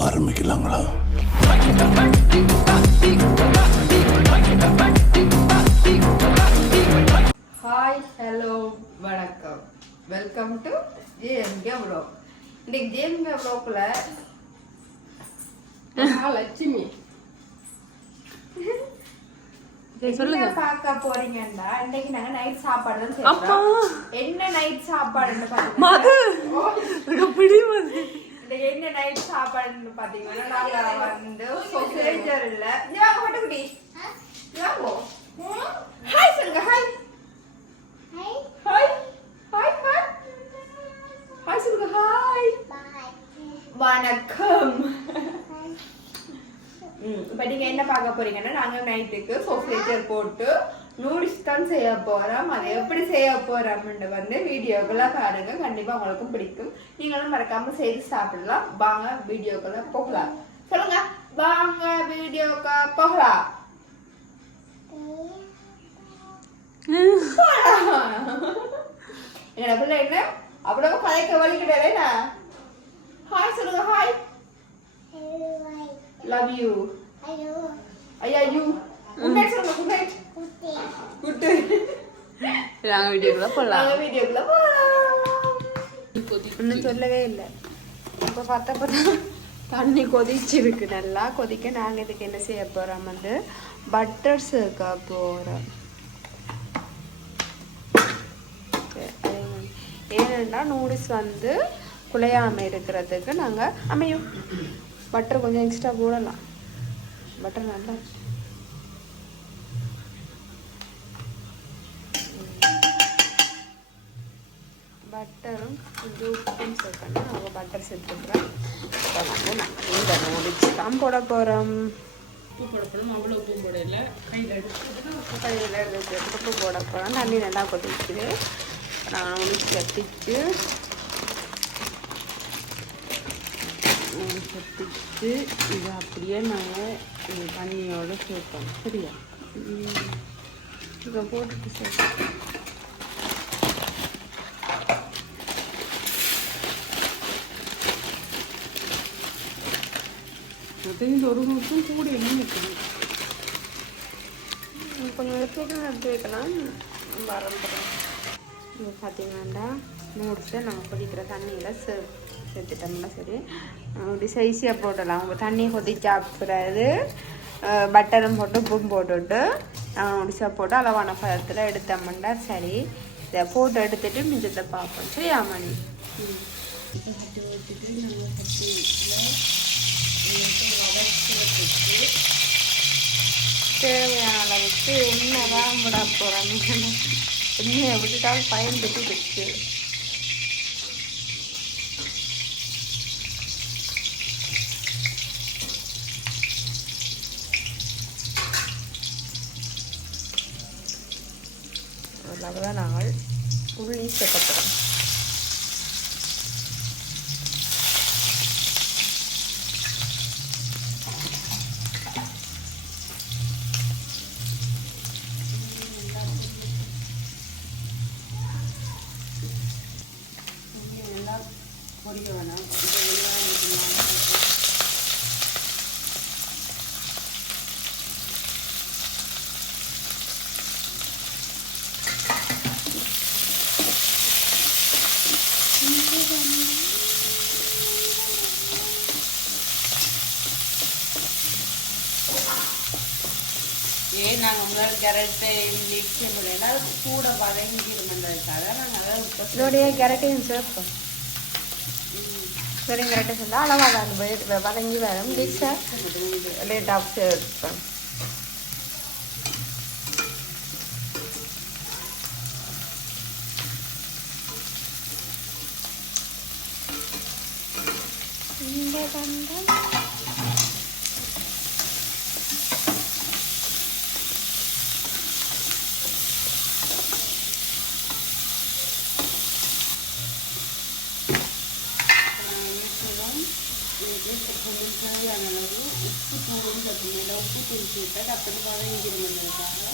ஆரம்பிக்கலாங்களா? Hi hello வணக்கம். Welcome to JMK vlog இன்னைக்கு ஜேஎம்கே வ்ளாக்ல லட்சுமி சொல்லுங்க. என்ன பார்க்க போறீங்கன்னா இன்னைக்கு நாங்க நைட் சாப்பாடு தான் என்ன நைட் சாப்பாடுன்னு மது. பாத்தீங்கன்னா பிடி மது இன்னைக்கு என்ன நைட் சாப்பாடுன்னு பாத்தீங்கன்னா நாங்க வந்து சொசேஜர் இல்ல. இங்க வாங்கோ ஹாய் சொல்லுங்க hi hi hi hi hi சொல்லுங்க ஹாய் வணக்கம். இப்போ நீங்கள் என்ன பார்க்க போறீங்கன்னா நாங்கள் நைட்டுக்கு சோசேஜர் போட்டு நூடுல்ஸ் தான் செய்ய போகிறோம் அதை எப்படி செய்ய போகிறோம்னு வந்து வீடியோக்குள்ள பாருங்க. கண்டிப்பாக உங்களுக்கும் பிடிக்கும். நீங்களும் மறக்காம செய்து சாப்பிடலாம். வாங்க வீடியோக்குள்ள போகலாம். சொல்லுங்க. வாங்க வீடியோக்கு போகலாம். என்னோட பிள்ளை என்ன? அவ்வளவு வழி கிடையாதுண்ணா ஹாய் சொல்லுங்க. ஹாய் லவ் யூ ஐயா யூ குட் நாங்க வீடியோக்குள்ள வீடியோக்குள்ள இன்னும் சொல்லவே இல்லை இப்போ பார்த்தப்ப தண்ணி கொதிச்சிருக்கு நல்லா கொதிக்க நாங்கள் இதுக்கு என்ன செய்ய போகிறோம் வந்து பட்டர் சேர்க்க போகிறோம் ஏனென்னா நூடுல்ஸ் வந்து குலையாமல் இருக்கிறதுக்கு நாங்கள் அமையும் பட்டர் கொஞ்சம் எக்ஸ்ட்ரா போடலாம் பட்டர் நல்லா பட்டரும் கொஞ்சம் உப்பும் சேர்க்கணும் நாங்கள் பட்டர் சேர்த்துக்கிறோம் இப்போ வந்து நாங்கள் இந்த நூடுல்ஸ் தான் போட போகிறோம் கையில் எடுத்து உப்பு போட போகிறோம் தண்ணி நல்லா கொதிக்குது. நான் நூடுல்ஸ் கட்டிச்சு கட்டிச்சு இது அப்படியே நாங்கள் தண்ணியோடு சேர்ப்போம். சரியா. இதை போட்டுட்டு சேர்ப்போம். இந்த ஒரு நிமிஷம் கூட என்ன நிற்குது கொஞ்சம் எடுத்து எடுத்து வைக்கலாம். வரம்புறோம் இது பார்த்தீங்கன்னா நூடுல்ஸை நம்ம கொதிக்கிற தண்ணியில் சே சேர்த்துட்டோம்னா சரி. அப்படி சைஸியாக போடலாம் அவங்க தண்ணி கொதிச்சா பிறகு பட்டரும் போட்டு உப்பும் போட்டுட்டு நூடுல்ஸை போட்டு அளவான பதத்தில் எடுத்தோம்னா சரி. இதை போட்டு எடுத்துட்டு மிஞ்சத்தை பார்ப்போம். சரியா மணி? தேவையான அளவுக்கு எண்ணெய் தான் விட போகிறாங்க எண்ணெயை விட்டுட்டால் பயந்துட்டு இருக்கு அவ்வளவுதான் நாள் உள்ளி சேர்க்கப்படும் கேரட்டு மிக்ஸ் பண்ணல கூட வதங்கிடுமென்றதுக்காக நாங்கள் அதை இதோடைய கேரட்டையும் சேர்ப்போம் சரி கேரட்டை சேர்ந்தா அளவாக வதங்கி வரும். டிஷ்ஷை லேட்டாக சேர்ப்பேன் കുറച്ച് കുഴിച്ചിട്ട് പത്തിന് പതിനഞ്ച് മിനിറ്റാണ്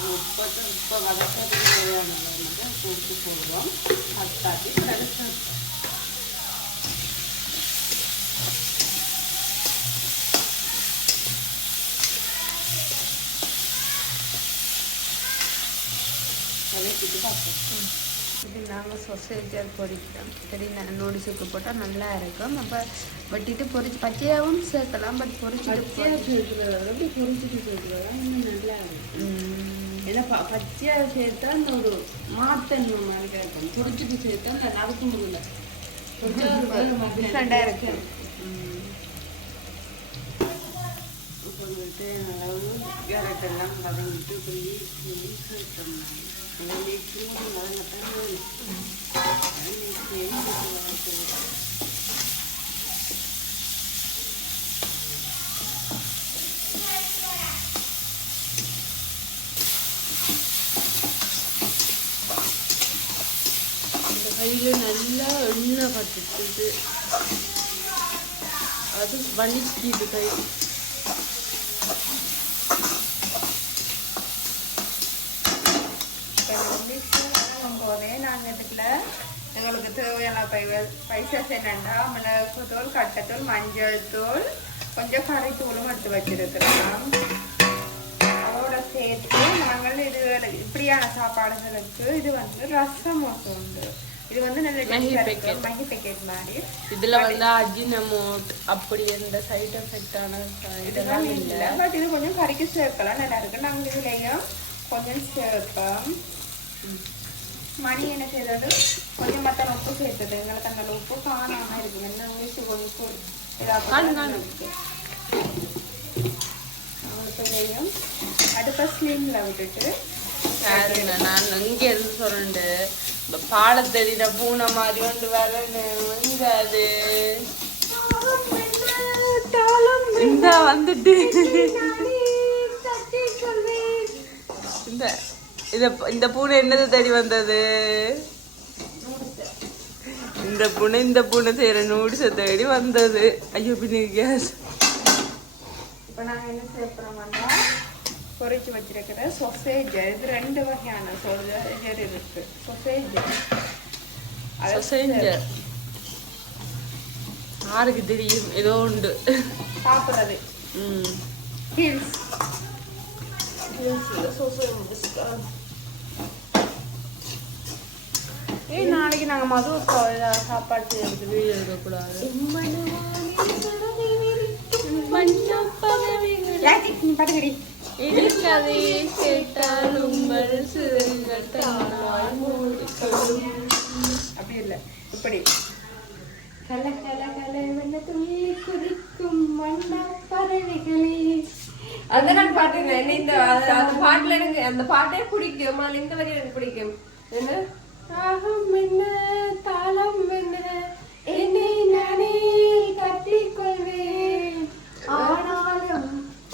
മുപ്പത് മുപ്പത് വടക്കത്തിൽ പോയാണല്ലോ നമുക്ക് കുഴിച്ച് പോകും പത്താക്കി കിടക്കുക അതിൽ ഇത് പത്തും இது நாங்கள் சொசைட்டியாக பொரிக்கிறோம் சரி நான் நூடுல்ஸுக்கு போட்டால் நல்லா இருக்கும். அப்போ வெட்டிட்டு பொரிச்சு பச்சையாகவும் சேர்க்கலாம் பட் பொரிச்சிட்டு பச்சையாக சேர்க்கிறத விட இப்படி பொரிச்சிட்டு சேர்க்கிறதா இன்னும் நல்லா இருக்கும். ஏன்னா ப பச்சையாக சேர்த்தா அந்த ஒரு மாத்தன்மை மாதிரி கிடைக்கும் பொரிச்சிட்டு சேர்த்தா அந்த நறுக்க முடியல பொரிச்சா ஒரு வேறு மாதிரி டிஃப்ரெண்ட்டாக இருக்கு. ம். இப்போ வந்துட்டு அளவு கேரட் எல்லாம் வதங்கிட்டு கொஞ்சம் வதங்கத்தான் வேணும் இந்த கையில் நல்லா எண்ணெய் பட்டுட்டு அது வலிக்குது கை இப்போ வந்து சீரகம் போதே எங்களுக்கு தேவையான பை பைசஸ் என்னென்னா மிளகுத்தூள் கட்டத்தூள் மஞ்சள் தூள் கொஞ்சம் கறித்தூளும் எடுத்து வச்சிருக்கிறோம் அதோட சேர்த்து நாங்கள் இது இப்படியான சாப்பாடுகளுக்கு இது வந்து ரசம் உண்டு இது வந்து நல்ல பேக்கெட் மாதிரி இதுல வந்து அஜினமோட் அப்படி எந்த சைடு எஃபெக்டான இதெல்லாம் இதெல்லாம் இல்லை பட் இது கொஞ்சம் கறிக்கு சேர்க்கலாம் நல்லா இருக்கு நாங்கள் இதுலேயும் கொஞ்சம் சேர்ப்போம் மணி என்ன செய்தது கொஞ்சம் மற்ற உப்பு சேர்த்தது எங்களுக்கு அந்த உப்பு காணாம இருக்கு என்ன வயசு கொஞ்சம் காணு, காணு. அவங்களுக்குள்ளேயும் அடுப்பை ஸ்லீமில் விட்டுட்டு நான் இங்க இருந்து சொல்றேன் இந்த பாலத்தடியில பூனை மாதிரி வந்து எங்க அது இந்த வந்துட்டு இந்த இத இந்த பூனை என்னது தேடி வந்தது? இந்த பூனை இந்த பூனை செய்யற நூடுல்ஸை தேடி வந்தது. ஐயோ பின்ன கேஸ் இப்போ நாங்கள் என்ன சேர்க்கிறோம்னா பொரிச்சு வச்சிருக்கிற சொசேஜ் இது ரெண்டு வகையான சொசேஜர் இருக்கு. சொசேஜ் சொசைஞ்சர் யாருக்கு தெரியும் ஏதோ உண்டு. சாப்பிட்றது. ம். ஹீல்ஸ் ஹீல்ஸ் சொசேஜ் ஏய் நாளைக்கு நாங்கள் மது சாப்பாடு செய்யறது வீடியோ எடுக்கக்கூடாது நீ பாட்டுக்கடி இருக்கதை கேட்டால் உங்கள் சிறுங்கள் தன்னால் மூடிக்கொள்ளும். அப்படி இல்லை இப்படி. கல கல கல வெள்ள துளி குதிக்கும் மண்ணா பறவைகளே. அந்த நான் பாட்டுங்க என்ன இந்த அது- அந்த பாட்டுல எனக்கு அந்த பாட்டே பிடிக்கும். இந்த வரி எனக்கு பிடிக்கும். என்ன? ராகம் என்ன தாளம் என்ன என்னை நானே கட்டிக்கொள்வேன் ஆனாலும்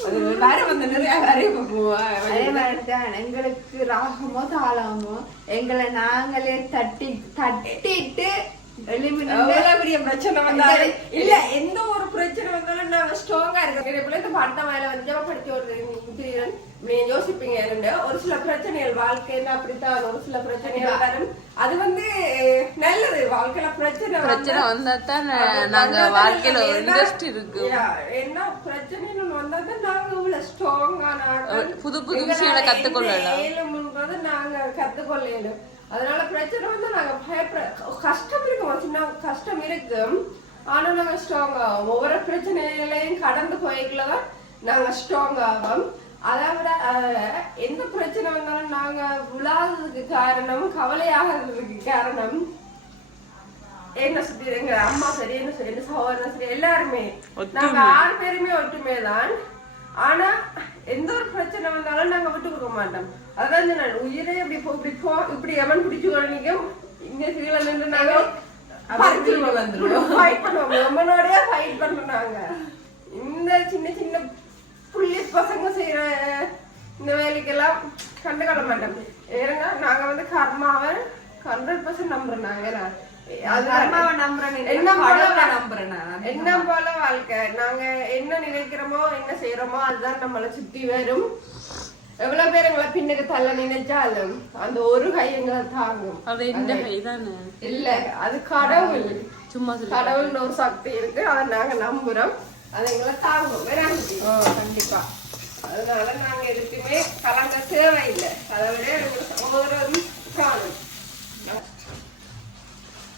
அது வேற வந்து நிறைய வேற போவா அதே மாதிரி தான் எங்களுக்கு ராகமோ தாளமோ எங்களை நாங்களே தட்டி தட்டிட்டு எலிமினேட் எவ்வளவு பெரிய பிரச்சனை வந்தாலும் இல்ல எந்த ஒரு பிரச்சனை வந்தாலும் நாங்க ஸ்ட்ராங்கா இருக்கோம். இந்த பாட்டை மேல வந்து ஜபப்படுத்தி ஒரு நீங்க யோசிப்பீங்க ஒரு சில பிரச்சனைகள் வாழ்க்கையில அப்படித்தான் ஒரு சில பிரச்சனைகள் வரும். அது வந்து நல்லது. வாழ்க்கையில பிரச்சனை பிரச்சனை வந்தா- தான் நாங்க வாழ்க்கையில இன்ட்ரெஸ்ட் இருக்கு. என்ன பிரச்சனைன்னு வந்தா தான் நாங்க இவ்வளவு ஸ்ட்ராங்கான. புது புது விஷயங்களை கத்துக்கொள்ளலாம். இயலும்ன்றதை நாங்க கத்துக்கொள்ள இயலும். அதனால பிரச்சனை வந்து நாங்க பயப்பட கஷ்டம் இருக்கும் ஒரு சின்ன கஷ்டம் இருக்கும் ஆனா நாங்க ஸ்ட்ராங் ஆகும் ஒவ்வொரு பிரச்சனைகளையும் கடந்து போய்க்குள்ளதான் நாங்க ஸ்ட்ராங் ஆகும் அதை விட எந்த பிரச்சனை வந்தாலும் நாங்க விழாததுக்கு காரணம் கவலையாகிறதுக்கு காரணம் என்ன சுத்தி எங்க அம்மா சரி என்ன சரி என்ன சகோதரன் சரி எல்லாருமே. நாங்க ஆறு பேருமே ஒற்றுமை தான் ஆனா எந்த ஒரு பிரச்சனை வந்தாலும் நாங்க விட்டு கொடுக்க மாட்டோம். அதான் நான் உயிரே இப்படி போ இப்படி போ இப்படி எவன் பிடிச்சு நிக்கும் இங்க கீழே நின்று நாங்க ஃபைட் பண்ணுவோம். எம்மனோடய ஃபைட் பண்றோம் நாங்க. இந்த சின்ன சின்ன புள்ளி பசங்க செய்யற இந்த வேலைக்கெல்லாம் கண்டுக்கொள்ள மாட்டோம். ஏன்னா நாங்க வந்து கர்மாவை ஹண்ட்ரட் பர்சன்ட் நம்புறோம் நாங்க. என்ன போல கடவுளை வா- நம்புறேன் நான். என்ன போல வாழ்க்கை. நாங்க என்ன நினைக்கிறோமோ என்ன செய்யறோமோ அதுதான் நம்மளை சுத்தி வரும். எவ்வளவு பேர் எங்களை பின்னுக்கு தள்ள நினைச்சாலும் அந்த ஒரு கை எங்களை தாங்கும். அது இந்த கை தானே இல்ல. அது கடவுள். சும்மா சொல்லி. கடவுள்னு ஒரு சக்தி இருக்கு. அதை நாங்க நம்புறோம். அது எங்களை தாங்கும். கண்டிப்பா. அதனால நாங்க எதுக்குமே கலங்க தேவையில்லை. அதை விட எங்க சகோதரன் காணும் ம் இப்போ எனக்கு நூடுல்ஸ் இப்போ நான் வச்சுருக்கோம் நூடுல்ஸை வந்து இப்படி சொஃப்டாக இப்படி இருக்குதுன்ற அதிசயம் வந்து வந்து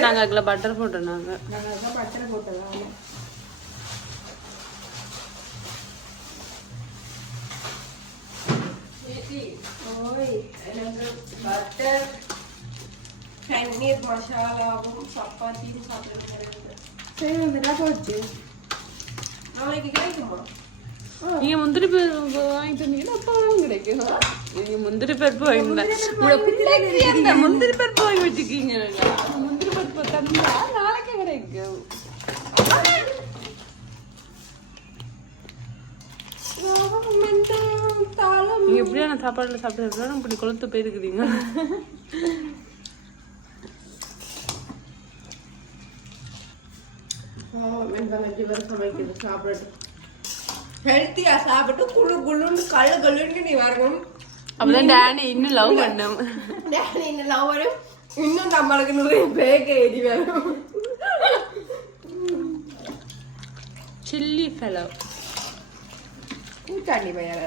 நாங்கள் அதில் பட்டர் போட்டோம் நாங்கள் நாங்கள் அதான் பச்சனை போட்டதால ஓய் எனக்கு பட்டர் பன்னீர் மசாலாவும் சப்பாத்தியும் சாப்பிடுறது சரி வந்துட்டா போச்சு நாளைக்கு கிடைக்குமா நீங்கள் முந்திரி பருப்பு வாங்கிட்டு வந்தீங்கன்னா அப்போ கிடைக்கும் நீங்கள் முந்திரி பருப்பு வாங்கினா உங்களோட பிள்ளைக்கு அந்த முந்திரி பருப்பு வாங்கி வச்சுக்கீங்க முந்திரி பருப்பு தந்தா நாளைக்கு கிடைக்கும். நீங்கள் எப்படியான சாப்பாடுல சாப்பிட்றது இப்படி கொளுத்து போயிருக்கிறீங்க. சமைக்கிறது சாப்பிடட்டும். ஹெல்த்தியா சாப்பிட்டு குழு குழுன்னு கல்லு கல்லுன்னு நீ வரணும். அப்பதான் டேனி இன்னும் லவ் பண்ணோம் டேடி இன்னும் வரும் இன்னும் நம்மளுக்கு நிறைய பேக்க ஏறி வரும். சில்லி ஃபெலோ கூட்டாண்டி பையன்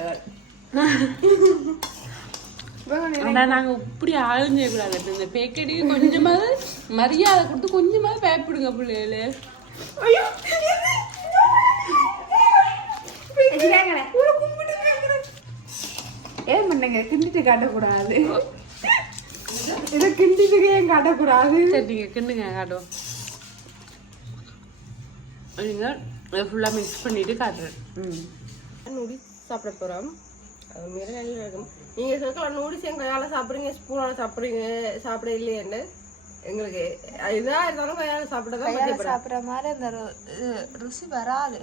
நாங்க இப்படி ஆளுஞ்சே கூடாது. இந்த பேக்கடிக்கு கொஞ்சமாவது மரியாதை கொடுத்து கொஞ்சமாவது பயப்படுங்க பிள்ளைகளு. ஏன் பண்ணுங்க கிண்டிட்டு காட்டக்கூடாது. இதை கிண்டிட்டு ஏன் காட்டக்கூடாது? சரி கிண்டுங்க காட்டும் நீங்க இதை ஃபுல்லா மிக்ஸ் பண்ணிட்டு காட்டுறேன். நூடுல்ஸ் சாப்பிட போறோம். அது மாரி நல்லா இருக்கும். நீங்க சொல்ல நூடுல்ஸ் எங்க கையால சாப்பிடுறீங்க ஸ்பூனால சாப்பிடுறீங்க சாப்பிட இல்லையேன்னு எங்களுக்கு இதா இருந்தாலும் கையால சாப்பிட தான் சாப்பிட்ற மாதிரி அந்த ருசி வராது.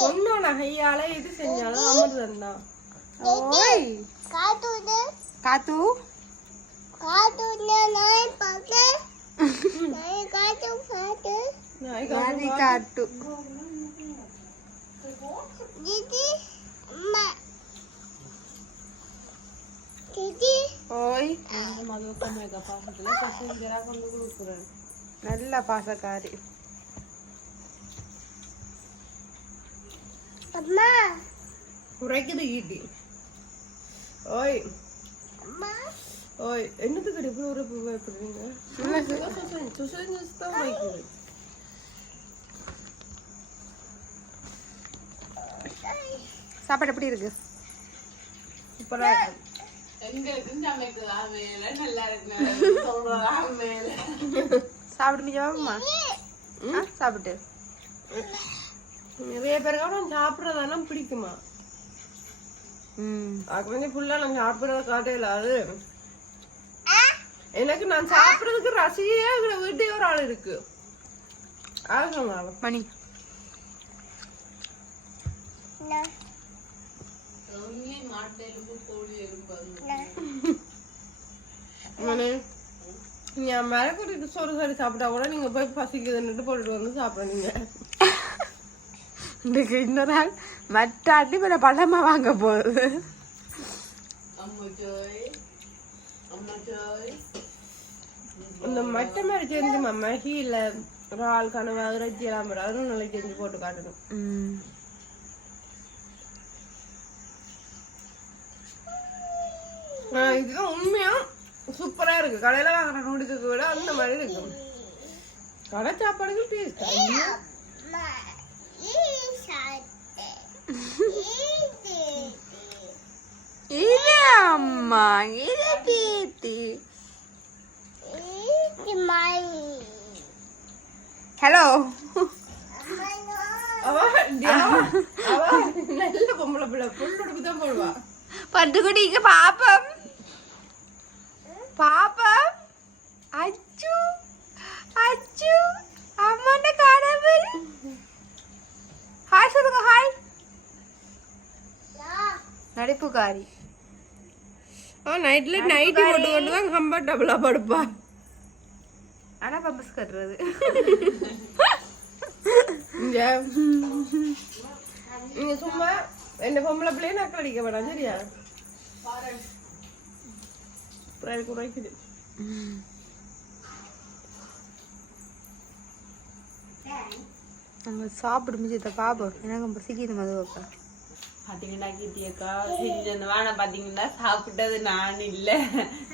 பொண்ணா நகையால இது செஞ்சாலும் அமிர்தம் தான் ஓய் காத்து யாரி காட்டு ஓய் நல்ல பாசக்காரி குறைக்குது ஈட்டி. ஓய். ஓய் என்னத்துக்கு இப்படி ஒரு பயப்படுறீங்க தான் வைக்குது. சாப்பாடு எப்படி இருக்கு? சூப்பரா இருக்கு. சாப்பிட்டு சாப்பிட்டு நிறைய பேருக்கு நான் சாப்பிட்றதானா பிடிக்குமா? ம். அதுக்கு வந்து ஃபுல்லா நான் சாப்பிட்றத காட்டையில அது. எனக்கு நான் சாப்பிட்றதுக்கு ரசிகையே இருக்கிற வீட்டே ஒரு ஆள் இருக்கு. அது சொன்னாலும் மணி. மனு என் மேல கூட்டிட்டு சோறு சரி சாப்பிட்டா கூட நீங்க போய் பசிக்குதுன்னுட்டு போட்டுட்டு வந்து சாப்பிடுறீங்க. இன்னைக்கு இன்னொரு ஆள். மட்டாட்டி பிற பழமா வாங்க போகுது இந்த மட்டை மாதிரி செஞ்சு மகி இல்ல இறால் கனவா இறைச்சி எல்லாம் போட அதுவும் நல்லா செஞ்சு போட்டு காட்டணும். இதுதான் உண்மையா? சூப்பரா இருக்கு. கடையில வாங்குற நூடுக்கு விட அந்த மாதிரி இருக்கும். கடை சாப்பாடுக்கு டேஸ்ட் இது அம்மா இது பேத்தி ஹலோ அவ தியானம். அவ நல்ல பொம்பளை பிள்ளை நடிப்புக்காரி. ஆ நைட்ல நைட்டி போட்டு கொண்டு தான் கம்ஃபர்டபுளா படுப்பா. ஆனா பம்பஸ் கட்டுறது. இங்க. நீங்க சும்மா என்ன பொம்பளை பிள்ளைய நக்கல் அடிக்க வேணாம் சரியா? குறைக்குது நம்ம சாப்பிடும் மிச்சத்தை பாபு எனக்கு பசிக்குது மதுவக்கா பார்த்தீங்கன்னா கீர்த்தியக்கா செஞ்சது நான் பார்த்தீங்கன்னா சாப்பிட்டது நான் இல்லை.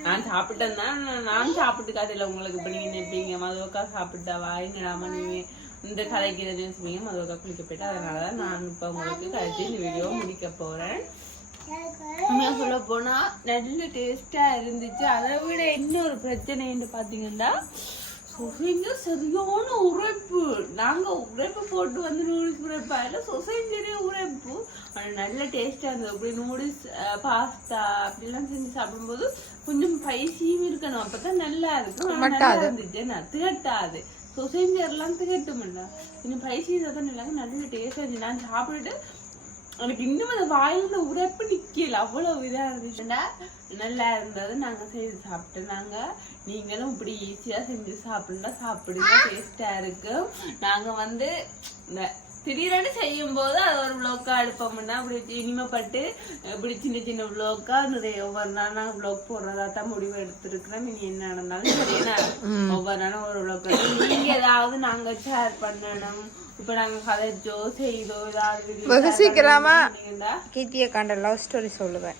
நான் சாப்பிட்டேன்னா நான் சாப்பிட்டு காட்டில உங்களுக்கு இப்போ நீங்கள் நினைப்பீங்க மதுவக்கா சாப்பிட்டா வாங்கிடாம நீங்கள் இந்த கதைக்கிறது சொன்னீங்க மதுவக்கா குளிக்க போயிட்டு? அதனால தான் நான் இப்போ உங்களுக்கு கழிச்சு இந்த வீடியோ முடிக்க போகிறேன் உண்மையா சொல்ல போனா நல்ல டேஸ்டா இருந்துச்சு. அதை விட இன்னொரு பிரச்சனைன்னு பார்த்தீங்கன்னா சொசைங்க சரியான உரைப்பு நாங்க உரைப்பு போட்டு வந்து நூடுல்ஸ் உரைப்பா இல்லை சொசைஞ்சரே உரைப்பு ஆனா நல்ல டேஸ்டா இருந்தது. அப்படி நூடுல்ஸ் பாஸ்தா அப்படிலாம் செஞ்சு சாப்பிடும்போது கொஞ்சம் பைசியும் இருக்கணும். அப்பதான் நல்லா இருக்கும். நல்லா இருந்துச்சு. நான் திகட்டாது. சொசைஞ்சர்லாம் திகட்டுமில்ல. இன்னும் பைசி தான் நல்லா நல்ல டேஸ்டா இருந்துச்சு. நான் சாப்பிட்டுட்டு எனக்கு இன்னும் அந்த வாயில உரைப்பு நிக்கல. அவ்வளவு இதா இருந்துச்சுன்னா நல்லா இருந்தது. நாங்க செய்து சாப்பிட்டுனாங்க நாங்க நீங்களும் இப்படி ஈஸியா செஞ்சு சாப்பிடுனா சாப்பிடுங்க. டேஸ்டா இருக்கு. நாங்க வந்து இந்த திடீரெனு செய்யும் போது அது ஒரு விளோக்கா எடுப்போம்னா அப்படி இனிமைப்பட்டு இப்படி சின்ன சின்ன விளோக்கா நிறைய ஒவ்வொரு நாள் நாங்கள் விளோக் போடுறதா தான் முடிவு எடுத்திருக்கிறோம். இனி என்ன நடந்தாலும் சரி நான் ஒவ்வொரு நாளும் ஒரு விளோக் நீங்க ஏதாவது நாங்க ஷேர் பண்ணணும். இப்ப நாங்க கதைச்சோ செய்தோ ஏதாவது வெகு சீக்கிரமா கீர்த்தியை கண்ட லவ் ஸ்டோரி சொல்லுவேன்.